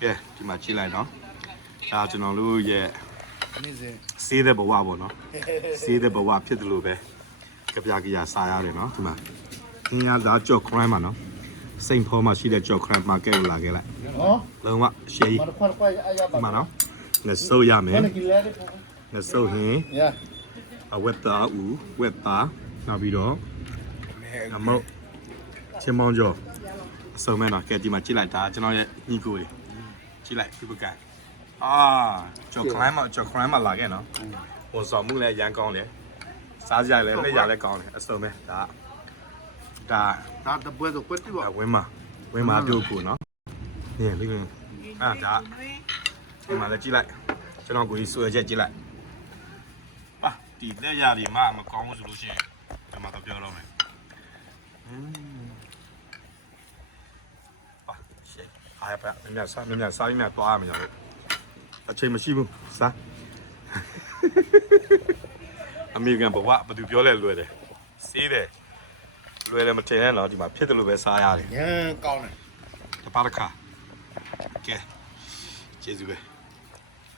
ကဲဒီမှာကြည့်လိုက်နော်ဒါကျွန်တော်တို့ရဲ့စေးတဲ့ဘဝပေါ့နော်စေးတဲ့ဘဝဖြစ်တယ်လို့ပဲကြပြကြရစားရတယ်နော်ဒီမှာအင်းရသားကြော့ခရိုင်းမှာနော်စိန်ဖော်မှာရှိတဲ့ကြော့ခရိုင်းမာကက်ကိုလာခဲ့လိုက်လုံးဝရှေးဒီမှာနော်ငါစိုးရမယ်ငါစိုးဟင်းအဝက်သားဦးဝက်သားနောက်ပြီးတော့ငမုတ်ချင်းမောင်းကြောအစုံမဲ့နော်ကဲဒီမှာကြည့်လိုက်ဒါကျွန်တော်ရဲ့ညီကိုတွေကြည့်လိုက်ပြပကန်ကြော်ခရိုင်းမှာလာခဲ့နော်ဝန်ဆောင်မှုလည်းရမ်းကောင်းတယ်စားကြလည်းလက်ရလည်းကောင်းတယ်အစုံမဲ့ဒါတပွဲတော့ကွက်တိပါဝင်းမှာပြုတ်ကိုနော်နင်းလေးဒါဒီမှာလည်းကြည့်လိုက်ကျွန်တော်ကိုကြီးဆွဲချက်ကြည့်လိုက်ဒီလက်ရတွေမှမကောင်းဘူးဆိုလို့ရှိရင်ဒီမှာတော့ပြောတော့မယ်ရှေ့အားရပါမြတ်စားမြတ်သွားရမယ်ရောအချိန်မရှိဘူးစားအမေရိကန်ဘဝဘာသူပြောလဲလွယ်တယ်စေးတယ်လွယ်တယ်မထင်နဲ့တော့ဒီမှာဖြစ်တယ်လို့ပဲစားရတယ်ရန်ကောင်းတယ်တပါးတစ်ခါကဲကျေးဇူးပဲ